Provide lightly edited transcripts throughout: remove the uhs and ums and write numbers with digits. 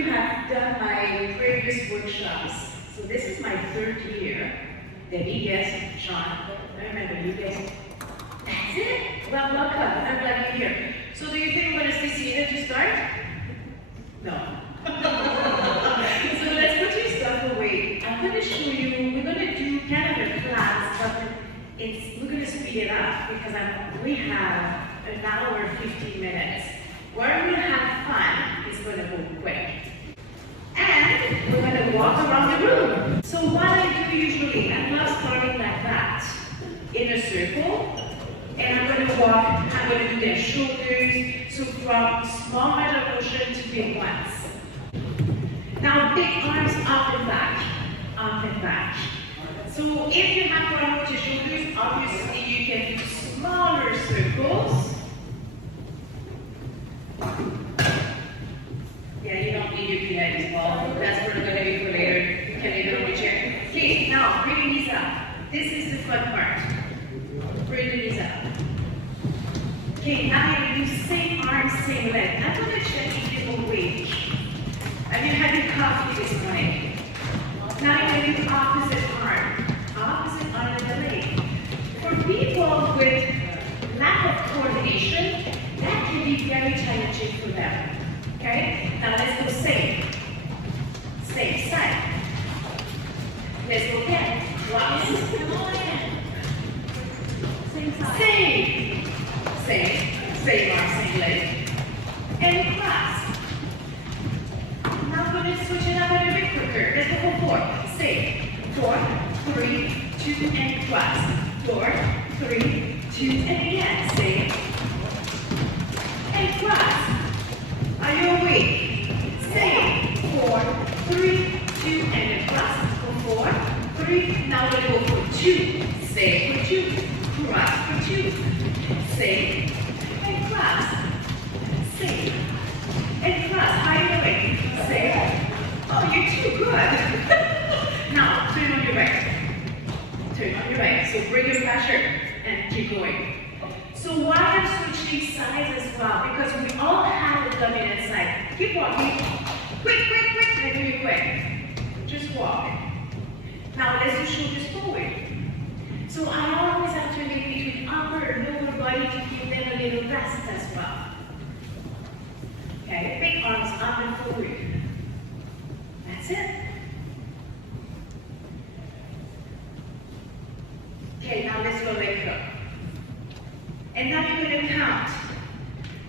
you have done my previous workshops. So this is my third year. Debbie, yes, Sean, I remember you guys. That's it? Well, welcome. I'm glad you're here. So do you think we're going to stay seated to start? No. So let's put your stuff away. I'm going to show you, we're going to do kind of a class, but we're going to speed it up because we have an hour, 15 minutes. We're going to have fun. It's going to go quick. And we're going to walk around the room. So what I do usually, I love starting like that, in a circle. And I'm going to walk, I'm going to do their shoulders, so from small range of motion to big ones. Now big arms up and back, up and back. So if you have problem with your shoulders, obviously you can do smaller circles. Yeah, you don't need your Pilates ball. That's what we're going to do for later. You can leave it on your chair. Okay, now bring your knees up. This is the fun part. Bring your knees up. Okay, now you're going to do same arm, same leg. I'm going to check if you're awake. Have you had your coffee this morning? Now you're going to do opposite arm. Opposite arm of the leg. For people with lack of coordination, that can be very challenging for them. Okay? Now let's go same. Same side. Let's go again. Cross. Same side. Same. Same arm, same leg. And cross. Now I'm going to switch it up a little bit quicker. Let's go for 4. Same. 4, 3, 2, and cross. 4, 3, 2, and again. Same. And cross. Are you awake? Same. 4, 3, 2, and then cross. Go 4, 3. Now we're going to go for 2. Same for 2. Cross for 2. Same. And cross. Same. And cross. How are you doing? Same. Oh, you're too good. Now, turn on your right. Turn on your right. So bring your pressure and keep going. So why I'm switching sides as well? Because we all have the dominant side. Keep walking. Quick, quick, quick. Let me be quick. Just walk. Now let's do shoulders forward. So I always alternate between upper and lower body to give them a little rest as well. Okay, big arms up and forward. That's it. Okay, now let's go leg curl. And now you're going to count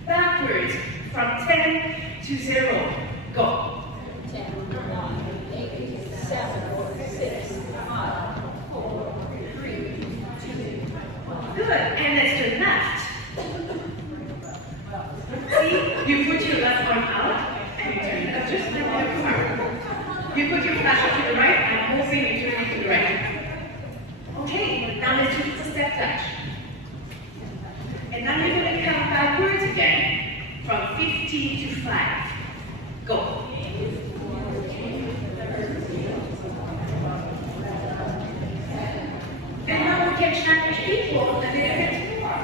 backwards from 10 to 0. Go. 10, 9, 8, 7, 6, 5, 4, 3, 2, 1. Good. And let's turn left. See, you put your left arm out and you turn left. Just like your arm. You put your flash to the right and moving you turn it to the right. Okay, now let's do the step touch. And now you're going to count backwards again from 15 to 5. Go. And now we can challenge people a little bit more.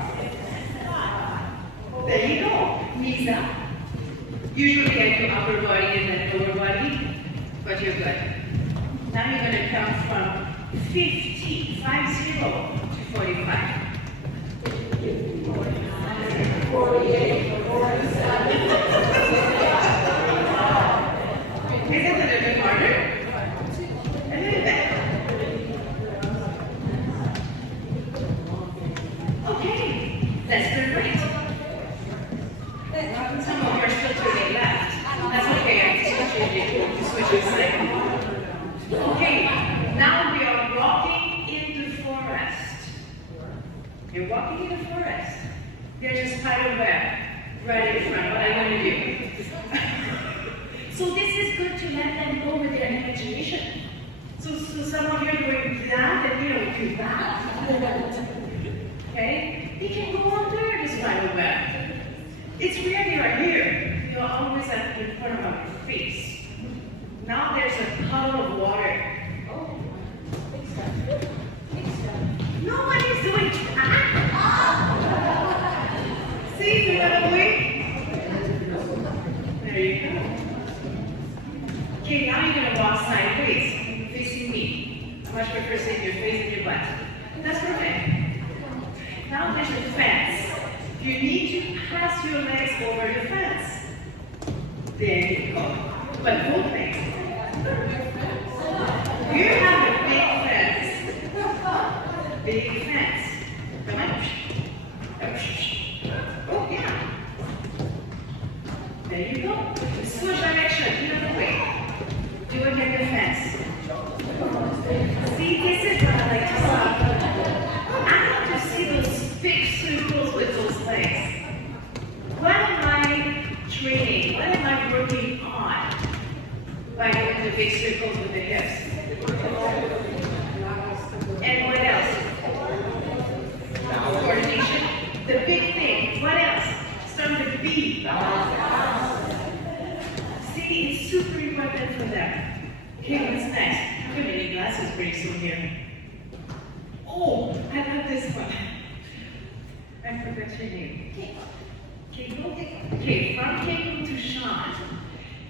There you go. Knees up. Usually I do upper body and then lower body, but you're good. Now you're going to count from 50, 50 to 45. 48, 47. Is it a little bit harder? A little bit. Okay, let's turn right. Some of you are still turning left. That's okay, I can switch your side. Okay, now we are walking in the forest. You're walking in the forest. There's a spider web right in front. What are you going to do? So this is good to let them go with their imagination. So some of you are going that and do that. Okay? They can go under the spider web. It's where they are here. You're always in front of your face. Now there's a puddle of water. Oh, big step. Big step. Nobody's doing that. See, you got away? There you go. much prefer seeing your face and your butt. That's perfect. Now there's the fence. You need to pass your legs over the fence. There you go. But both legs. You have a big fence. Big fence. Come on. Oh, yeah. There you go. Switch direction, the other way. Do it in the fence. See, this is what I like to see. I want to see those big circles with those legs. What am I training? What am I working on by doing the big circles with the hips? And what else? Coordination. The big thing. What else? Start with B. See, it's super important for them. Okay, what's next? I'm gonna need glasses pretty soon here. Oh, I love this one. I forgot your name. Keiko? Okay, from Keiko to Sean,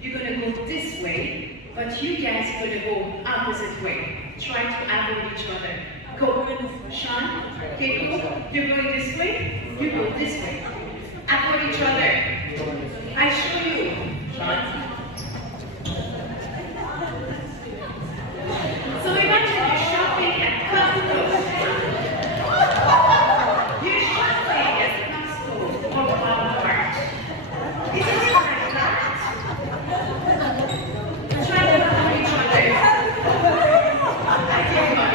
you're gonna go this way, but you guys are gonna go opposite way. Try to avoid each other. Go, Sean, Keiko, you're going this way, you go this way. Avoid each other. I show you. Sean. So imagine you're shopping at Costco. You're shopping at Costco or Walmart. Isn't it like that? Try to avoid each other. I give up.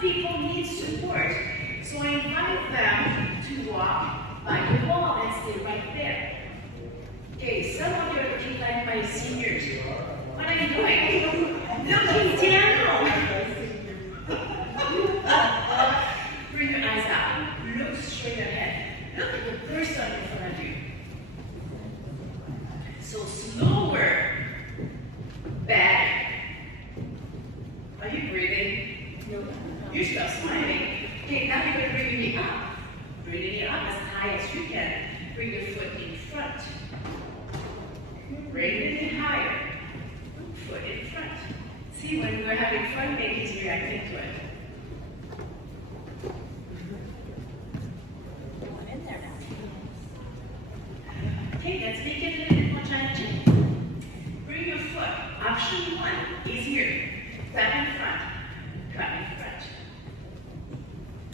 People need support, so I invite them to walk by the wall and stay right there. Okay, some of you are looking like my seniors. What are you doing? Looking down. Bring your eyes out. Look straight ahead. Look at the person in front of you. So slower. Back. Are you breathing? You stop smiling. Okay, now you're going to bring your knee up. Bring your knee up as high as you can. Bring your foot in front. Bring the knee higher. Foot in front. See, when we're having fun, he's reacting to it. In there now. Okay, let's make it a little bit more challenging. Bring your foot. Option 1 is here. Tap in front. Come in front.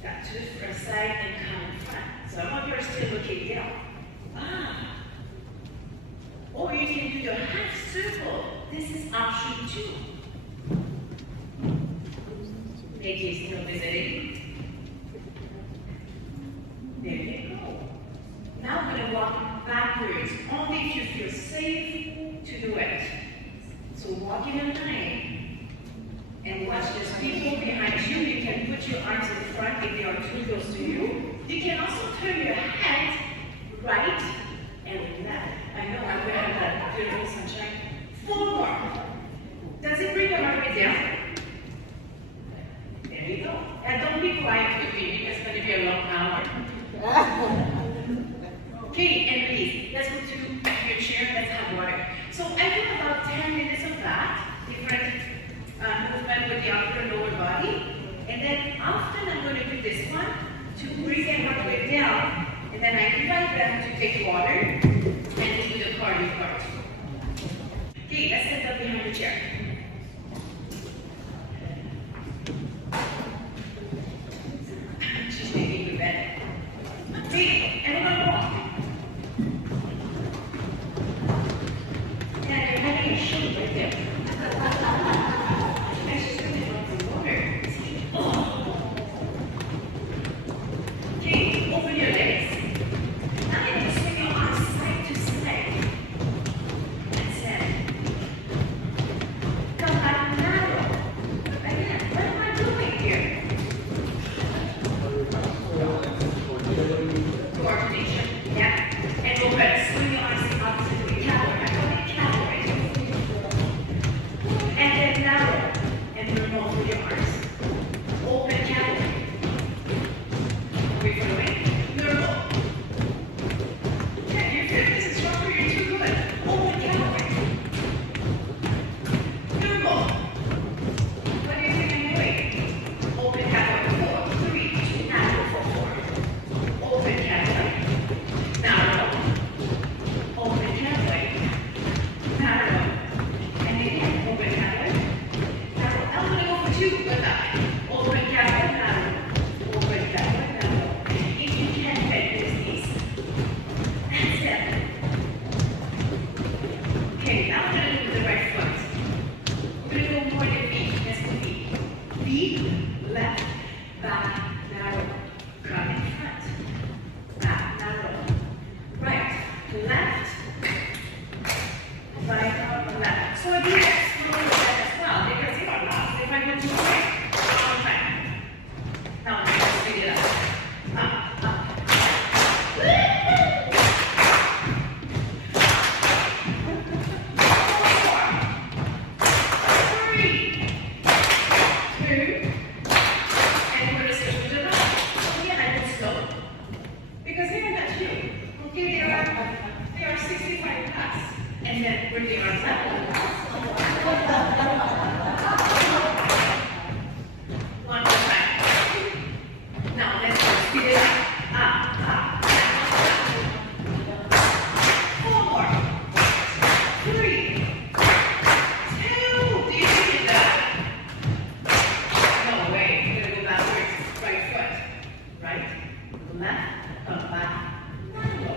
Got to the front side and come in front. Some of you are still looking down. Or you can do your half circle. This is option 2. Nikki's still visiting. There you go. Now we're going to walk backwards, only if you feel safe to do it. So walk in a line. And watch there's people behind you. You can put your arms in front if they are too close to you. You can also turn your head right and left. I know I'm going to have that beautiful sunshine. 4 more. Does it bring your heart rate down? There you go. And don't be quiet with me because it's going to be a long hour. Okay, and release. Let's go to your chair. Let's have water. So I do about 10 minutes of that. Different movement with the upper and lower body. And then often I'm going to do this one to bring their heart rate down. And then I invite them to take water and do the cardio part. Okay, let's stand up behind the chair. They are 65 plus. And then bring the arms up. One more time. Now let's go. Speed it up. Up. Four more. 3, 2. Do you think it does? No way. We're gonna go backwards. Right foot. Right. Left. Come back. No.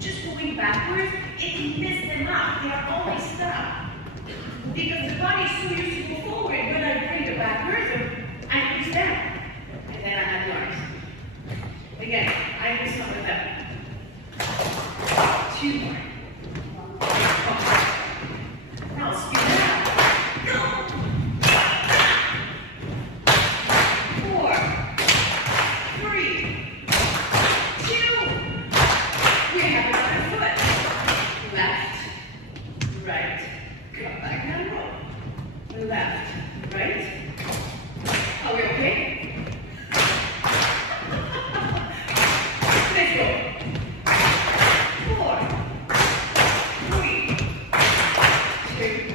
Just moving backwards, it messes them up. They are always stuck. Because the body is so used to go forward. When I bring it backwards, I push down. And then I have the arms. Again, I do some of them. 2 more. Now speed it up. Go. 4, 3, 2. We have another foot. Left, right. Come back down row. Left, right. Are we okay? Let's go. 4, 3, 2.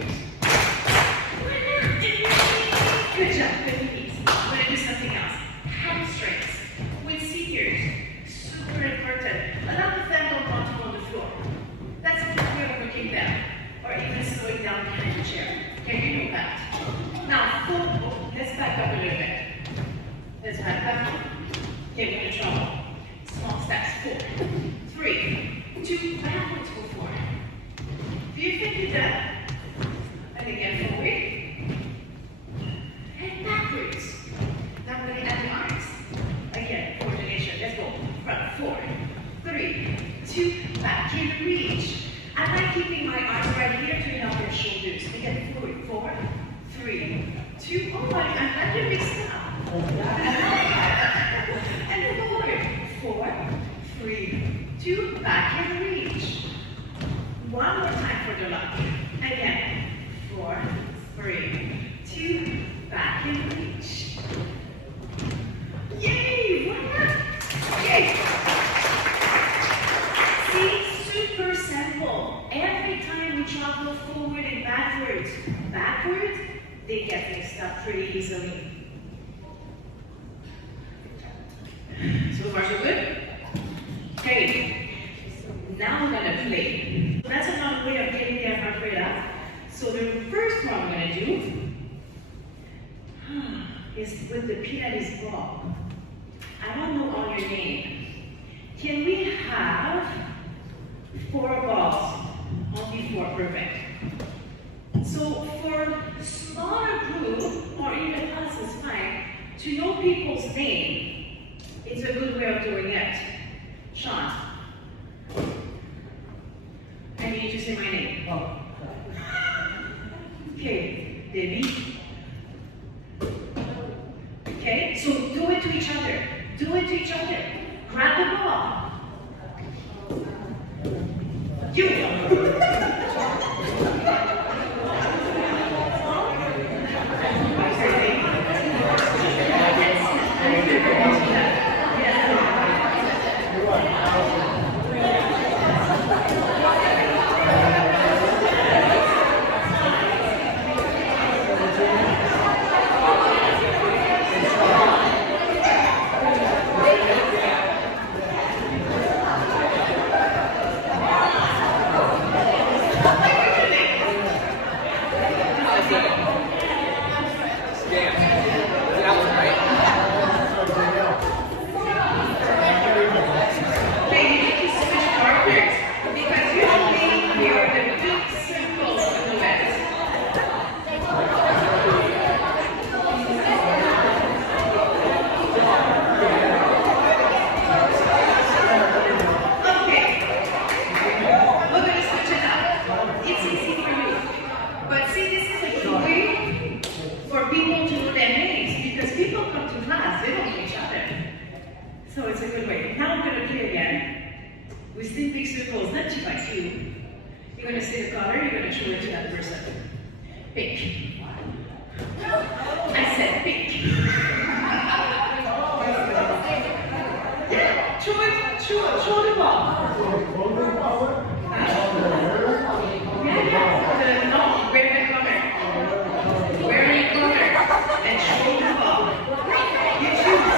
Good job, good knees. I'm going to do something else. Hamstrings with seniors. Super important. A lot of them don't want to on the floor. That's a good way of working them. Or even slowing down behind the chair. Can you do that? Now, let's back up a little bit. Let's back up. Okay, we're in trouble. Small steps. 4, 3, 2, backwards for 4. Do you think you done? And again, forward. And backwards. Now we're going to add the arms. Again, coordination. Let's go. Front. 4, 3, 2, back. Can reach. I like keeping my arms right here to help your shoulders. Again, forward. 4, 3, 2. Oh, I'm glad you mixed up. And then forward. 4, 3, 2, back and reach. One more time for the lock. Again. 4, 3, 2, back and reach. Yay! One more. Yay! See, super simple. Every time we travel forward and backwards, they get mixed up pretty easily. So far, so good? Okay. Now I'm gonna play. That's another way of getting their heart rate up. So the first one I'm gonna do is with the Pilates ball. I don't know all your name. Can we have 4 balls? Only 4, perfect. So for smaller group, or even us is fine, to know people's name, it's a good way of doing it. Sean. I need you to say my name. Oh. Okay, Debbie. Okay, so do it to each other. Do it to each other. Grab the ball. You. So it's a good way. Now I'm going to play again. We still big circles, not 2 by 2. You're going to say the color, you're going to show it to that person. Pink. I said pink. Yeah. Throw the ball. No, where the cover. Wearing cover. And throw the ball. You choose.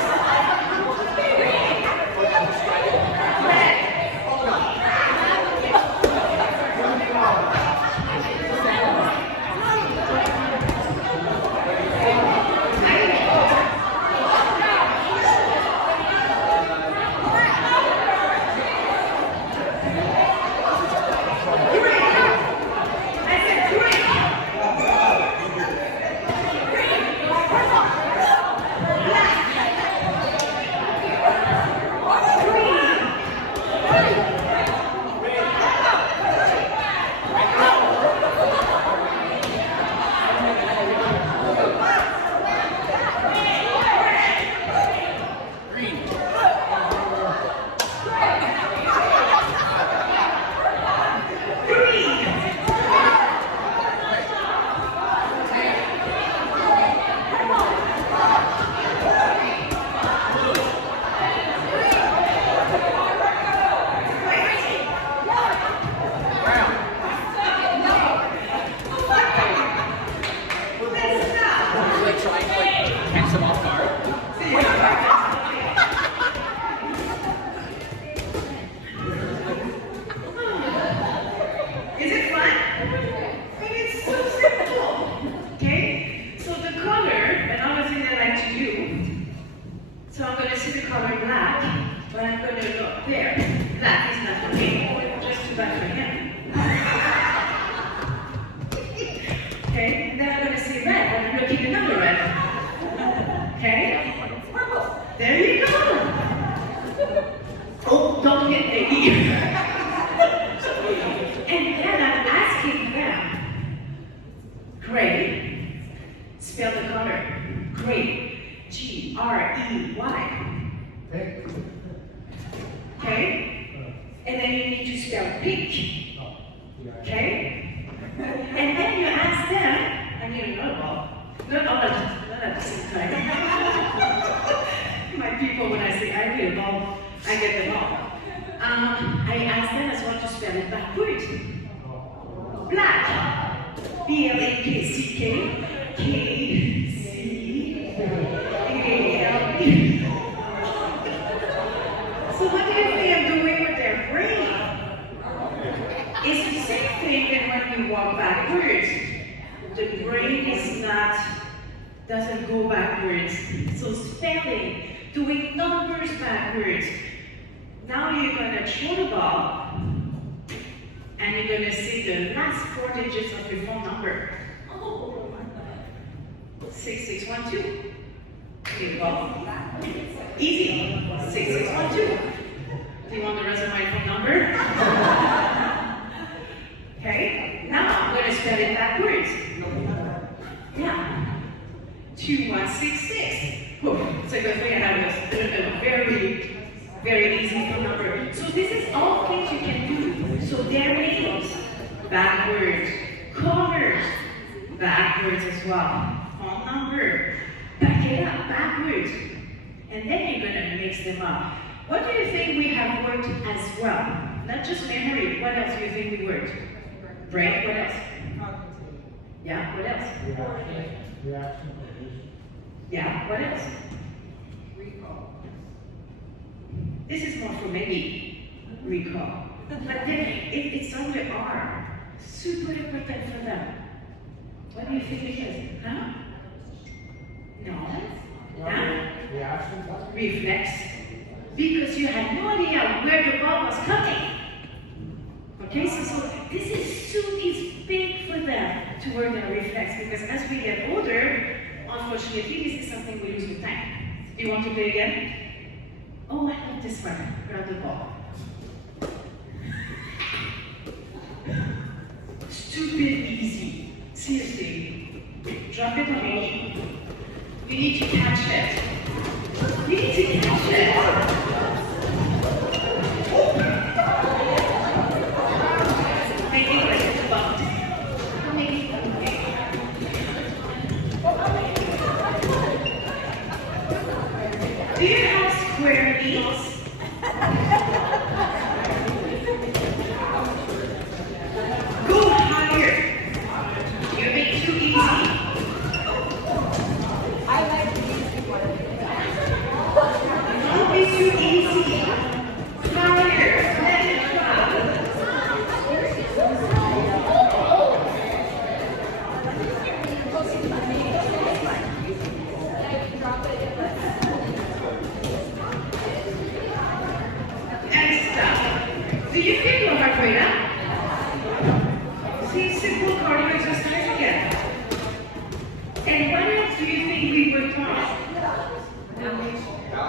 So I'm going to see the color black, but I'm going to look there. Black is not for me, just too bad for him. Okay, and then I'm going to see red, but I'm looking another red. Okay, there you go. Oh, don't hit the ear. And then I'm asking them, gray, spell the color, gray. G-R-E-Y. Okay? And then you need to spell pink. Okay? And then you ask them, I need another ball. Not all at the same time. My people, when I say I need a ball, I get them all. I ask them as well to spell it backwards. Black. B-L-A-K-C-K. K-C. So what do you think I'm doing with their brain? It's the same thing that when we walk backwards, the brain doesn't go backwards. So spelling, doing numbers backwards. Now you're going to throw the ball, and you're going to see the last 4 digits of your phone number. 6612. Here you go. Easy. 6612. Do you want the rest of my phone number? Okay. Now I'm going to spell it backwards. Yeah. 2166. It's a good thing I have a very, very easy phone number. So this is all things you can do. So their names, backwards. Colors, backwards as well. Phone number. Back it up, backwards. And then you're going to mix them up. What do you think we have worked as well? Not just memory. What else do you think we worked? Brain, what else? Yeah, what else? Reaction. Yeah, what else? Recall. This is more for maybe recall. But then it's on the R. Super important for them. What do you think it is? Huh? No. Huh? Reaction. Reflex. Because you had no idea where the ball was coming. Okay, so this is big for them to work on reflex, because as we get older, unfortunately, this is something we lose with time. Do you want to play again? Oh, I love this one. Grab the ball. Stupid easy. Seriously. Drop it on me. You need to catch it. You need to catch it. Make it like a bump. Make it okay. Do you have square needles? Go higher. You're being too easy. I like to use people. Don't be too easy. Higher. Let it drop. And stop. Do you feel your heart rate up? See, simple cardio exercise again. And what else do you think we were taught?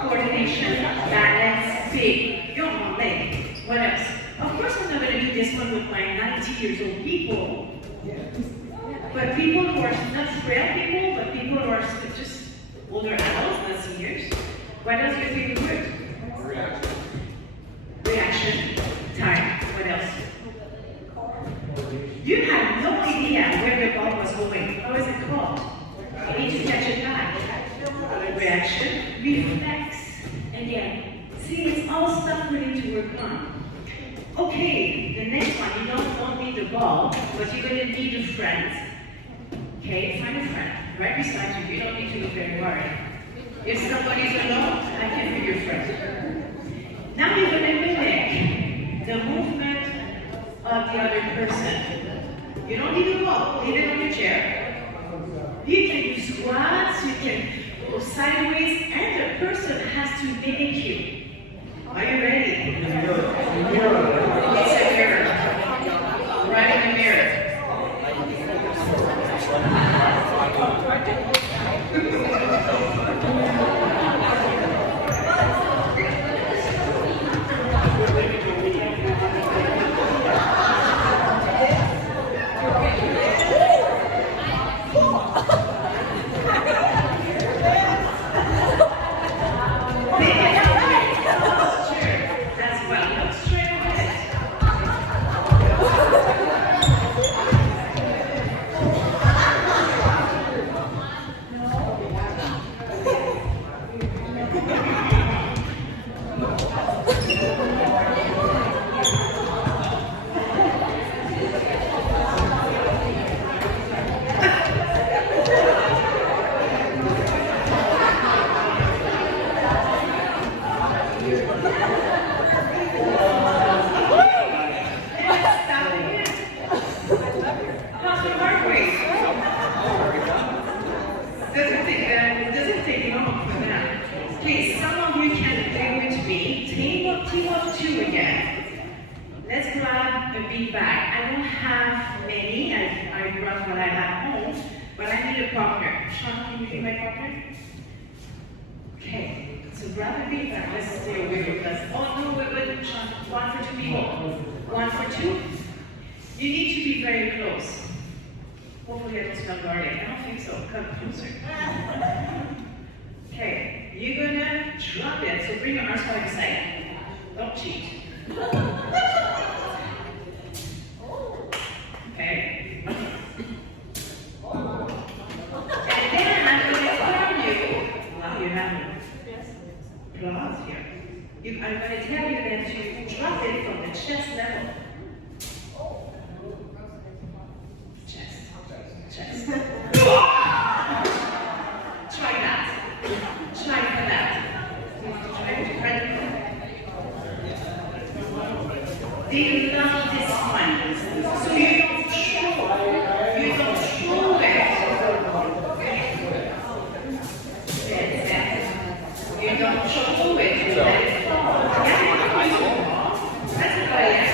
Coordination, balance, speed. You're on leg. What else? Of course, I'm not going to do this one with my 90 years old people. But people who are not frail people, but people who are just older adults, not seniors. What else do you think we would? Reaction, time. What else? You had no idea where the ball was going. How is it called? You need to catch it back. Reaction, reflex. Again, see, it's all stuff we need to work on. Okay, the next one, you don't need the ball, but you're going to need a friend. Okay, find a friend right beside you. You don't need to look very hard. If somebody's alone, I can be your friend. Now you're going to mimic the movement of the other person. You don't need the ball. Leave it on your chair. You can do squats. You can go sideways, and the person has to mimic you. Are you ready? It's a mirror. Right in the mirror. Doesn't take long for that. Okay, some of you can play with me. Team of two again. Let's grab a beat bag. I don't have many. I brought what I have home, but I need a partner. Sean, can you be my partner? Okay, so grab a beat bag. Let's stay away with us. Oh no, wait, Sean. One for two people. One for two. You need to be very close. Hopefully I don't smell garlic. I don't think so. Come closer. Okay, you're gonna drop it. So bring your arms by your side. Don't cheat. Okay. And then I'm gonna tell you. Wow, you have applause here. I'm gonna tell you that to drop it from the chest level. Chest. Try that. Try for that. They love this one. So you don't throw. You don't throw it. You don't throw it. You let it fall. That's what I asked.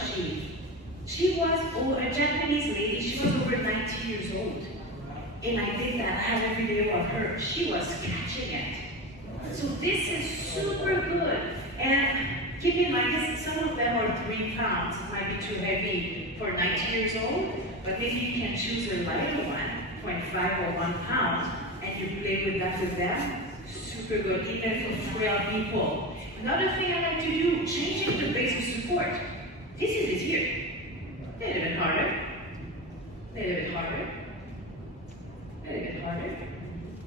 was she? She was a Japanese lady. She was over 90 years old. And I did that. I have a video of her. She was catching it. So this is super good. And keep in mind, some of them are 3 pounds. It might be too heavy for 90 years old, but maybe you can choose a lighter one, 0.5 or 1 pound, and you play with that with them. Super good, even for frail people. Another thing I like to do, changing the base of support. This is easier. A little bit harder. A little bit harder. A little bit harder.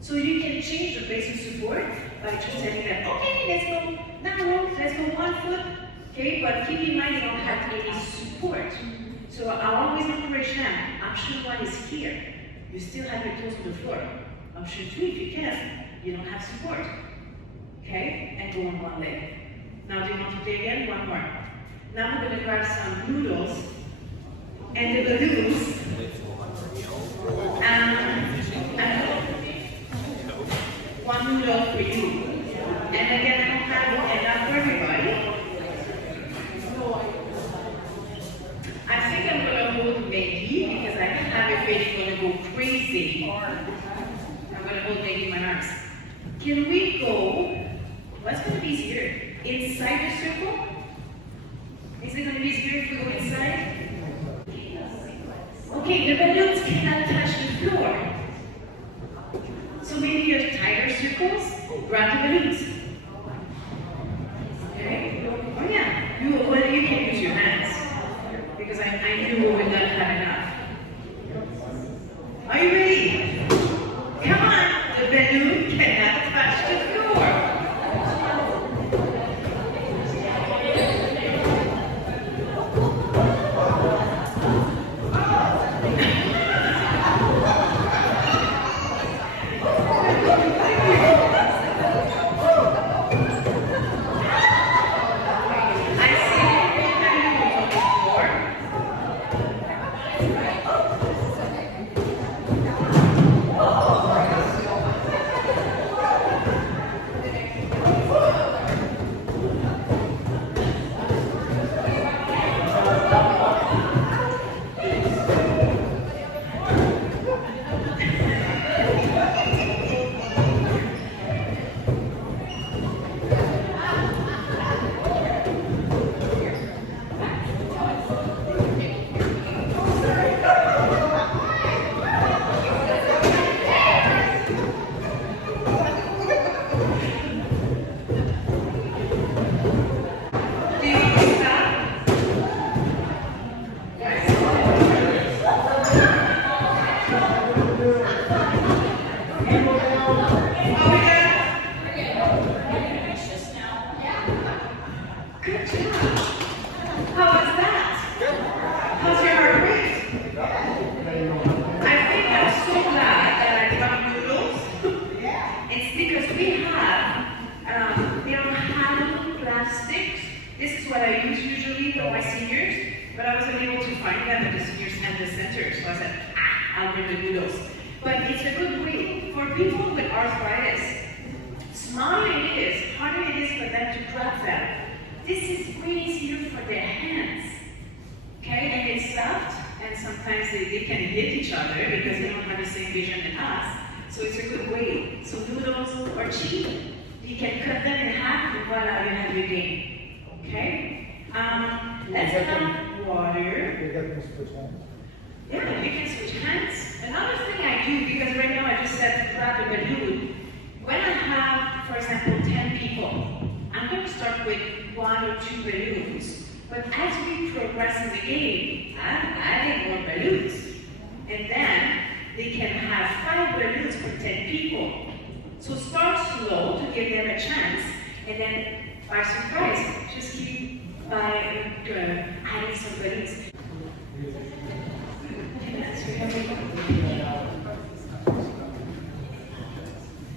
So you can change the base of support by just telling them, okay, let's go now, let's go 1 foot, okay, but keep in mind you don't have any support. So I'll always encourage them, option 1 is here. You still have your toes on the floor. Option 2, if you can, you don't have support, okay, and go on 1 leg. Now do you want to play again? 1 more. Now I'm going to grab some noodles and the balloons. And 1 noodle for you. And again, I don't have enough for everybody. I think I'm going to hold Maggie because I have a feeling going to go crazy. I'm going to hold Maggie in my arms. Can we go, what's going to be easier? Inside the circle? Is it going to be easier if we go inside? Okay, the balloons cannot touch the floor. So maybe you have tighter circles, grab the balloons. Okay? Oh yeah, you can use your hands. Because I knew we would not have enough. Are you ready? Come on, the balloon cannot touch the floor. Good job. How was that? How's your heart rate? I think I'm so glad that I brought noodles. It's because we don't have plastics. This is what I use usually for my seniors, but I wasn't able to find them at the seniors and the center, so I said, I'll bring the noodles. But it's a good way for people with arthritis. Smaller it is, harder it is for them to grab them. This is way easier for their hands, okay? And it's soft, and sometimes they can hit each other because they don't have the same vision as us. So it's a good way. So noodles are cheap. You can cut them in half, and voila, you have your game, okay? Let's have water. Yeah, you can switch hands. Another thing I do, because right now I just said to grab the balloon, when I have, for example, 10 people, I'm going to start with 1 or 2 balloons. But as we progress in the game, I'm adding more balloons. And then they can have 5 balloons for 10 people. So start slow to give them a chance, and then by surprise, just keep adding some balloons.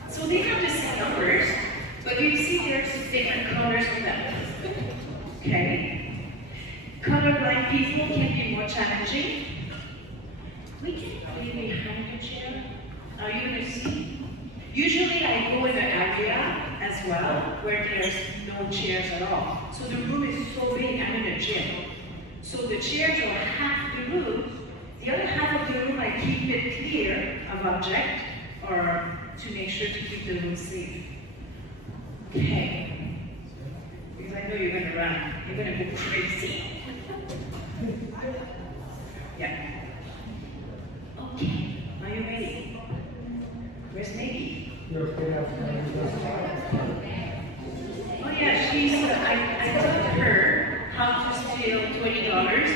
So they have the same numbers, but you see there's different colors on them. Okay? Colorblind people can be more challenging. We can play behind the chair. Are you going to see? Usually I go in an area as well where there's no chairs at all. So the room is so big, I'm in a gym. So the chairs are half the room. The other half of the room, I keep it clear of object or to make sure to keep the room safe. Okay. Because I know you're going to run. You're going to go crazy. Yeah. Okay. Are you ready? Where's Maggie? You're okay after Oh yeah, she's, I taught her how to steal $20 bills.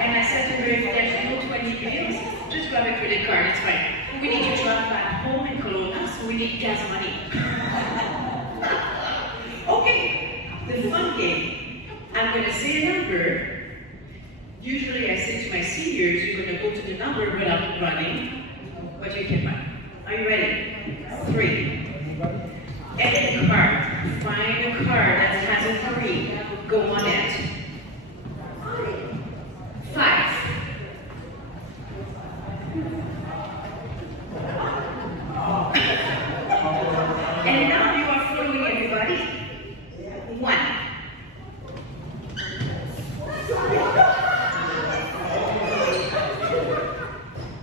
And I said to her, if there's no 20 bills, just grab a credit card, it's fine. We need to drive back home in Kelowna, so we need gas money. Okay, the fun game. I'm gonna say a number. Usually I say to my seniors, you're gonna go to the number without running, but you can run. Are you ready? 3. Edit a card. Find a card that has a 3. Go on it. 5. And now you are following everybody. 1.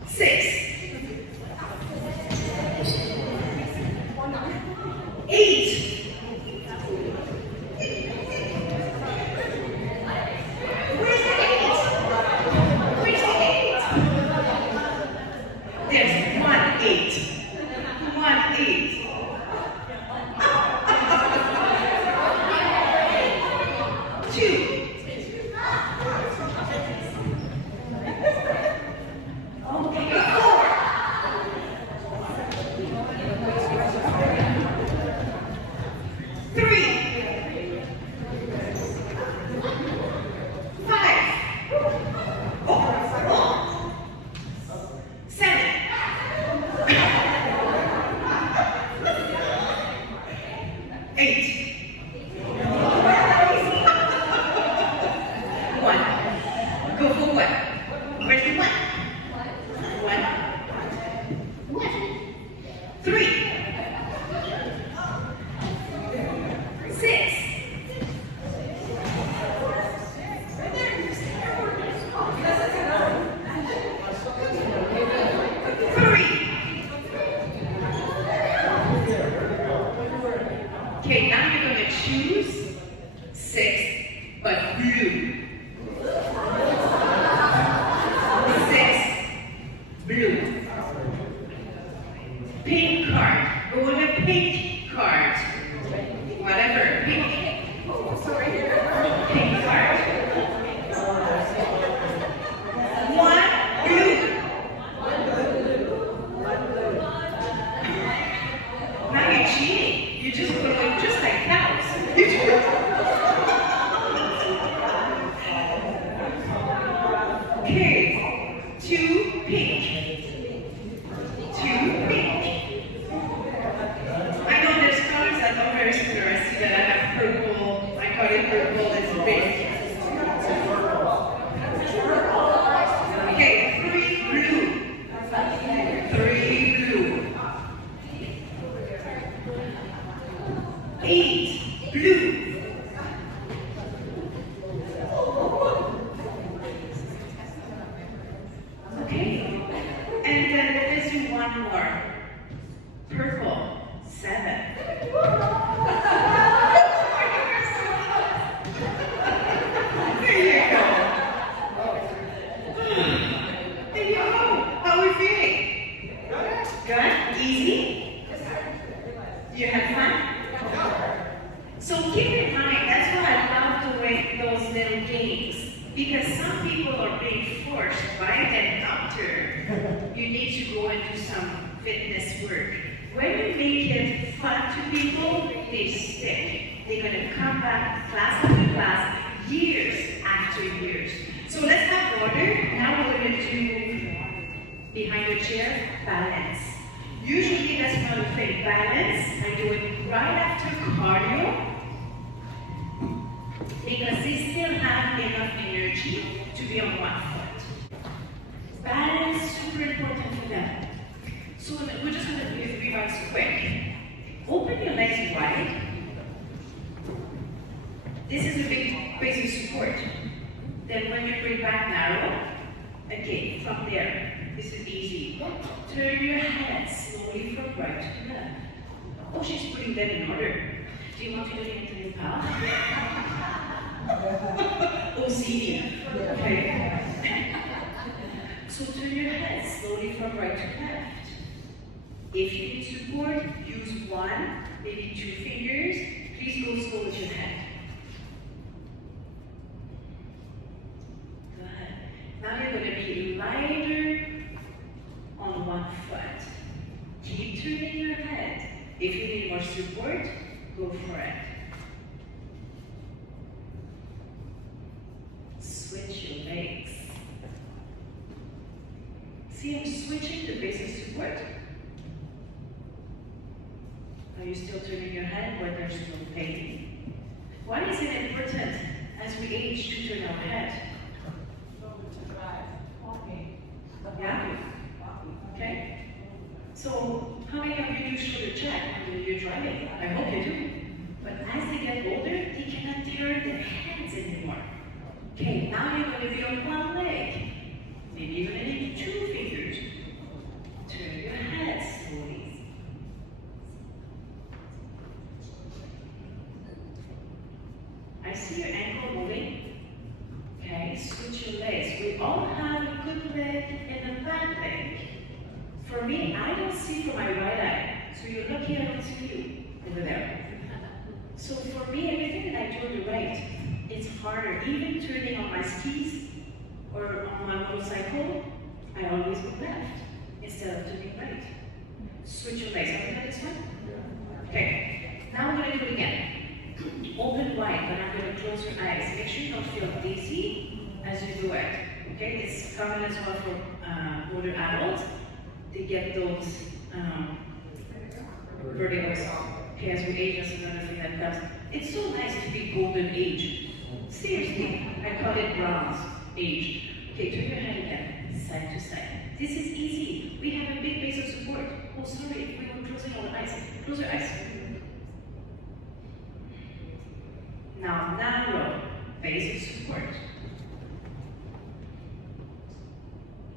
6. 8. Where's the 8? Where's the 8? There's 1 8. 1 8. 2. Okay, 4. 3. 5. Oh. 7. 8. 1. Go for what? Where's the 1? 1. 1. 3. 6. 3. Okay, now you're going to choose 6, but blue. 6, blue. Pink card. Go with a pink card. Whatever, pink. Pink card. 1, blue. Now you're cheating. You just put it just like cows. Okay, 2 pink. 2 pink. I know there's colors that are very similar. I see that I have purple. I call it purple. It's pink. Okay, 3 blue. 3 blue. 8 blue. Okay, and then let's do one more. Purple. 7. There you go. There you go. How are we feeling? Good? Easy? You had fun? So keep in mind, that's why I love doing those little games. Because some people are being forced by their doctor. You need to go and do some fitness work. When you make it fun to people, they stick. They're going to come back class after class, years after years. So let's have order. Now we're going to do behind the chair, balance. Usually that's not a thing. Balance, I do it right after cardio because they still have enough energy to be on one foot. Balance, super important for them. So we're just going to do it revise quick. Open your legs wide. This is a big basic support. Then when you bring back narrow, again, from there, this is easy. Turn your head slowly from right to left. Oh, she's putting that in order. Do you want to do it into your pal? OCD. Okay. So turn your head slowly from right to left. If you need support, use one, maybe 2 fingers. Please go slow with your head. Go ahead. Now you're going to be lighter on one foot. Keep turning your head. If you need more support, go for it. Switch your legs. See, I'm switching the basic support. Are you still turning your head where there's no pain? Why is it important as we age to turn our head? Yeah? Okay. So, how many of you do shoulder check when you're driving? I hope you do. But as they get older, they cannot turn their heads anymore. Okay, now you're going to be on one leg. Maybe you're going to need 2 fingers. Turn your head slowly. I see your ankle moving. Okay, switch your legs. We all have a good leg and a bad leg. For me, I don't see from my right eye. So you're lucky I don't see you over there. So for me, everything that I do on the right, it's harder. Even turning on my skis or on my motorcycle, I always go left instead of turning right. Switch your legs. Have you done this one? Okay. Now we're going to do it again. Open wide, but I'm going to close your eyes. Make sure you don't feel dizzy as you do it. Okay, it's common as well for older adults. They get those vertigos. Okay, as we age, that's another thing that comes. It's so nice to be golden age. Seriously, I call it bronze age. Okay, turn your head again, side to side. This is easy. We have a big base of support. Oh, sorry, we were closing all the eyes. Close your eyes. Now, narrow, basic support.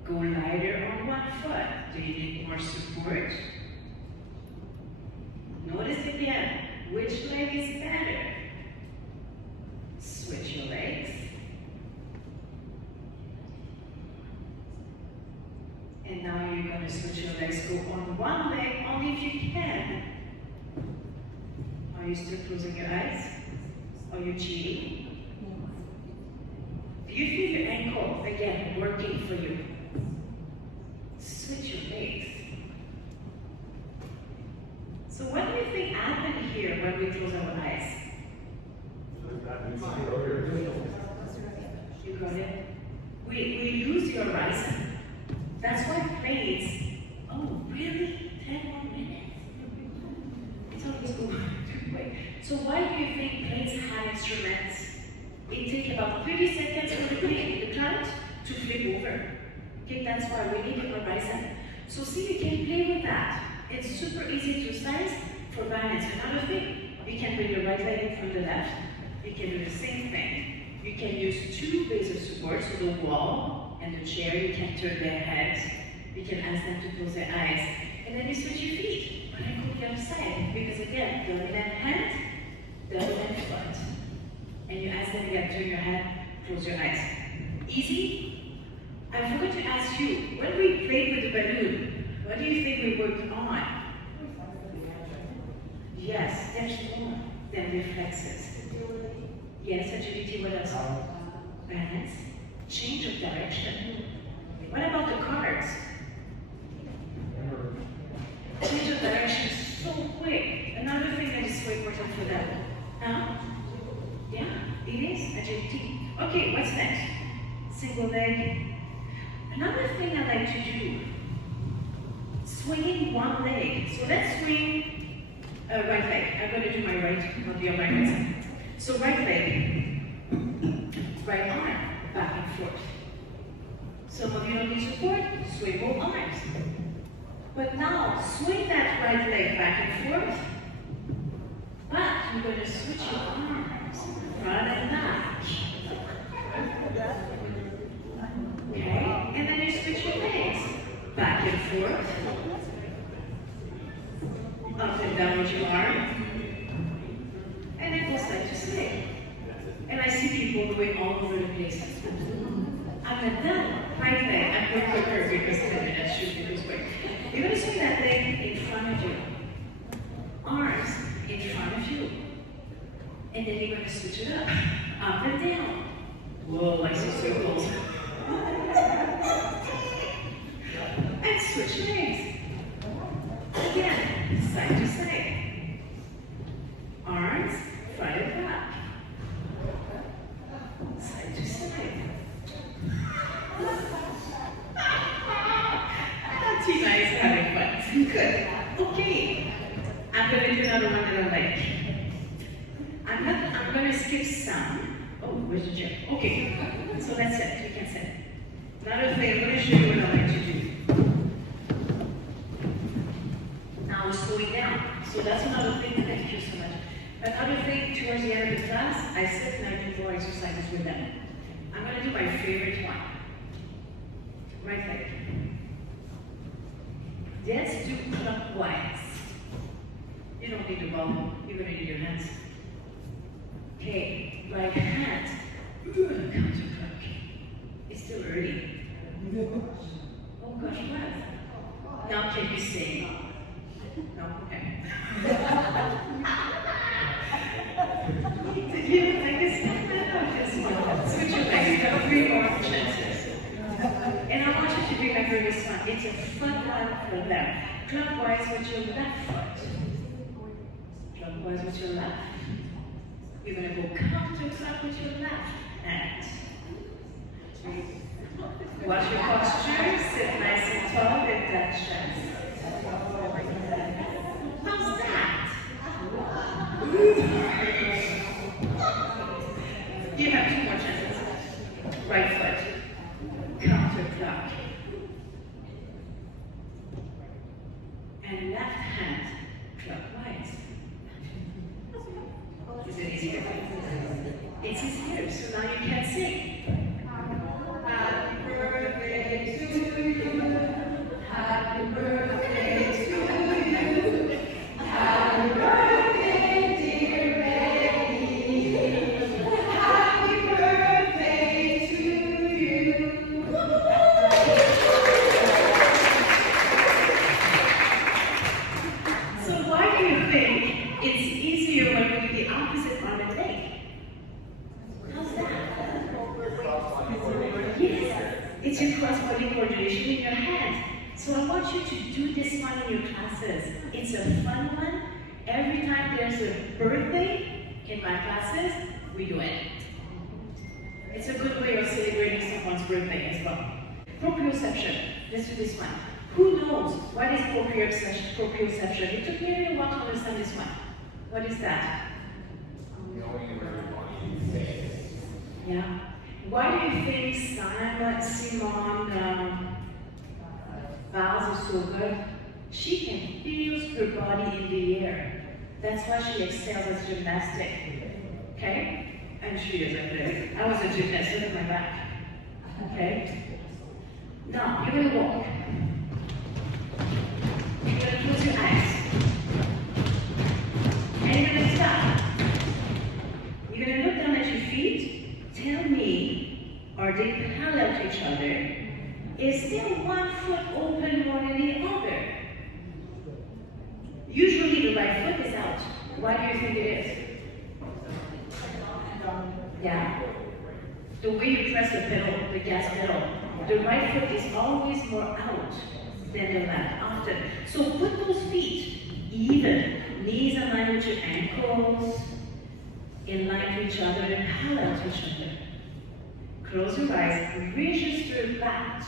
Go lighter on one foot. Do you need more support? Notice again, which leg is better? Switch your legs. And now you're going to switch your legs. Go on one leg only if you can. Are you still closing your eyes? Are you cheating? Do you feel your ankle, again, working for you? Switch your legs. So what do you think happened here when we close our eyes? You got it? We lose your horizon. That's why planes, oh really? 10 more minutes? It's always going too quick. So why do you think planes have instruments? It takes about 30 seconds for the plane, the cloud, to flip over. Okay, that's why we need a horizon. So see, you can play with that. It's super easy to size for balance. Another thing, you can bring your right leg in from the left. You can do the same thing. You can use 2 bases of support, so the wall and the chair. You can turn their heads. You can ask them to close their eyes. And then you switch your feet. But I go the other side, because again, the left hand, the left foot. And you ask them again, turn your head, close your eyes. Easy? I forgot to ask you, when we played with the balloon, what do you think we worked on? Yes, there's more than reflexes. Yes, agility, what else? Balance, change of direction. What about the cards? Change of direction so quick. Another thing that is so important for them. Huh? Yeah, it is agility. Okay, what's next? Single leg. Another thing I like to do, swinging one leg. So let's swing right leg. I'm going to do my right, not the other right. So right leg, right arm, back and forth. Some of you don't need support, swing both arms. But now, swing that right leg back and forth, but you're going to switch your arms. front and back. Okay, and then you switch your legs. Back and forth. Up and down with your arm. And then go side to side. And I see people going all over the place. I'm not done. Right leg. I'm going quicker because 10 minutes should be this way. You're going to swing that leg in front of you. Arms in front of you. And then you're going to switch it up. Up and down. Whoa, I see circles. And switch legs. Again, side to side. Arms, front and back. Side to side. Tina is having fun. Good. Okay. I'm going to do another one that I like. I'm going to skip some. Oh, where's the chair? Okay. So that's it. You can sit. Another thing, I'm going to show you what I like to do. Now we're slowing down. So that's another thing. Thank you so much. Another thing, towards the end of the class, I sit and I do more exercises with them. I'm going to do my favorite one. Right leg. Let's do clockwise. You don't need the ball. You're going to need your hands. Okay, right hand. Counter clock. It's still early. Oh gosh, what? Now can you sing? No? Okay. Did you like this? Switch your legs. You have 3 more chances. And I want you to remember this one. It's a fun one for them. Clockwise with your left foot. Clockwise with your left. You're going to go counterclock with your left hand. Watch your posture. Sit nice and tall with that chest. How's that? You have 2 more chances. Right foot. Counterclock. And left hand clockwise. Is it easier? It's easier, so now you can sing. Happy birthday to you. Happy birthday to you. Happy birthday, dear Betty. Happy birthday to you. So why do you think it's easier when we do the opposite on the leg? How's that? Yes, it's your cross-body coordination in your hand. So I want you to do this one in your classes. It's a fun one. Every time there's a birthday in my classes, we do it. It's a good way of celebrating someone's birthday as well. Proprioception. Let's do this one. Who knows what is proprioception? It took me a little while to understand this one. What is that? Yeah. Why do you think Simone Biles is so good? She can feel her body in the air. That's why she excels as gymnastic. Okay? And she is actually. I was a gymnast, look at my back. Okay? Now, you're going to walk. You're going to close your eyes. And you're going to stop. You're going to look down at your feet. Tell me, are they parallel to each other? Is there one foot open more than the other? Usually the right foot is out. Why do you think it is? Yeah. The way you press the pedal, the gas pedal, the right foot is always more out than the left, often. So put those feet even, knees in line with your ankles, in line to each other, and parallel to each other. Close your eyes, register that.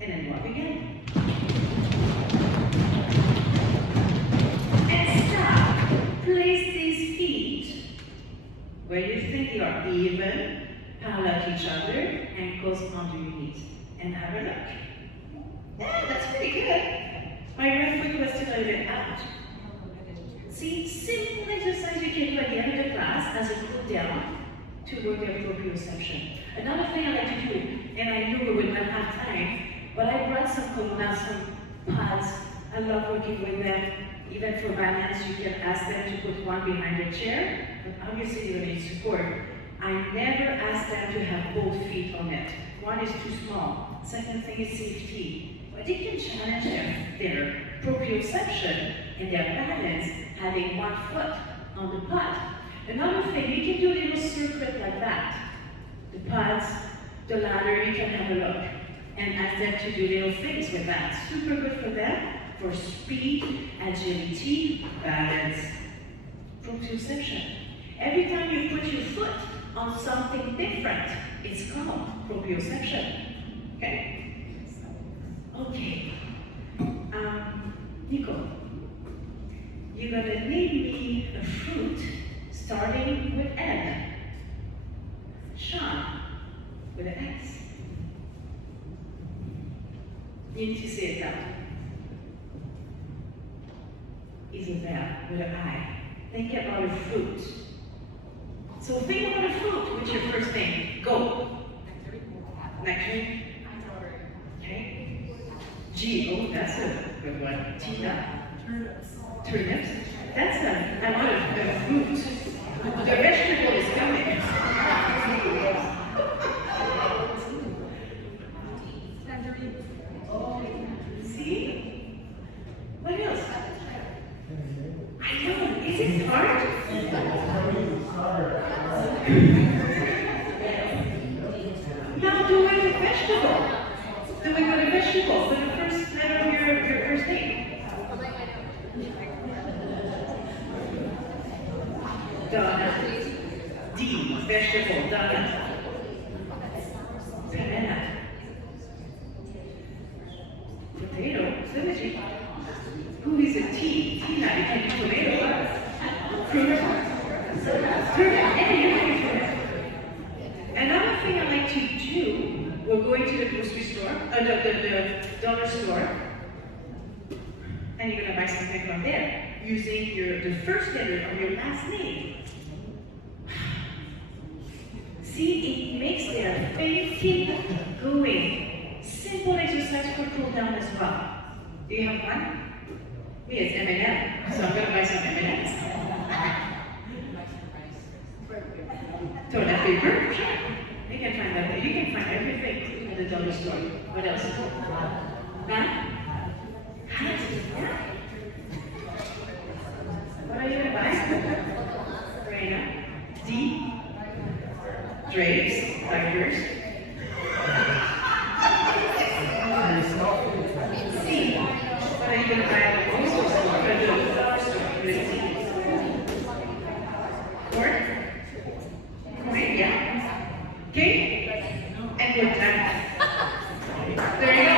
And then walk again. And stop. Place these feet where you think they are even, parallel to each other, ankles onto your knees. And have a look. Yeah, that's pretty good. My right foot was still a little bit out. See, simple exercise you can do at the end of the class as a cool down to work your proprioception. Another thing I like to do, and I knew we would not have time, but I brought some columnas, some pads. I love working with them. Even for balance, you can ask them to put one behind your chair, but obviously you're going to need support. I never ask them to have both feet on it. One is too small. Second thing is safety. But they can challenge their proprioception and their balance having one foot on the pad. Another thing, you can do a little circuit like that. The pads, the ladder, you can have a look and ask them to do little things with that. Super good for them, for speed, agility, balance, proprioception. Every time you put your foot on something different, it's called proprioception. Okay? Okay. Nico, you're gonna name me a fruit starting with N. Sean, with an X. You need to say it out. Isabel, with an I. Think about a fruit. So think about a fruit. What's your first name? Go. Nectarine. Okay. G. Oh, that's a good one. Tina. Turnips. That's a lot of fruit. The vegetable is coming. See? What else? I know. Is it hard? Now do it with vegetable. Do it with a vegetable. With the first letter of your first name. Donut. D. Vegetable. Donut. Banana. Potato. Symmetry. Who is a T? Tina. It can be tomato. Fruit. Hey, you can do it. Another thing I like to do, we're going to the grocery store, the dollar store, and you're going to buy something from there using the first letter of your last name. See, it makes their face keep going. Simple exercise for cool down as well. Do you have one? Me, it's M&M, so I'm going to buy some M&Ms. Toilet paper? Sure. You can find that. You can find everything in the dollar store. What else? Huh? Hat? Yeah. What are you gonna buy? Reina. D. Drapes. Diapers. C. What are you gonna buy at the grocery store? Or the dollar store? Corn? Corn, yeah. Okay? And we're done. There you go.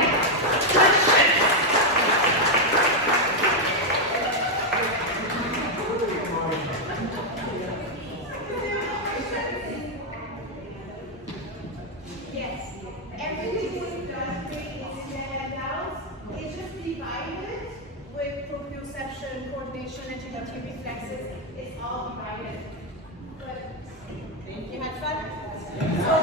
Yes. Everything is done in handouts. It's just divided with proprioception, coordination, agility, reflexes. It's all divided. But you had fun? So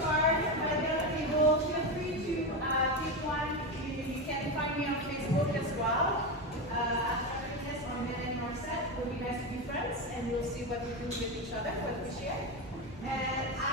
card by the table. Feel free to take one. You can find me on Facebook as well. Happiness or Men and Marset. It will be nice to be friends, and we'll see what we do with each other, what we share. And I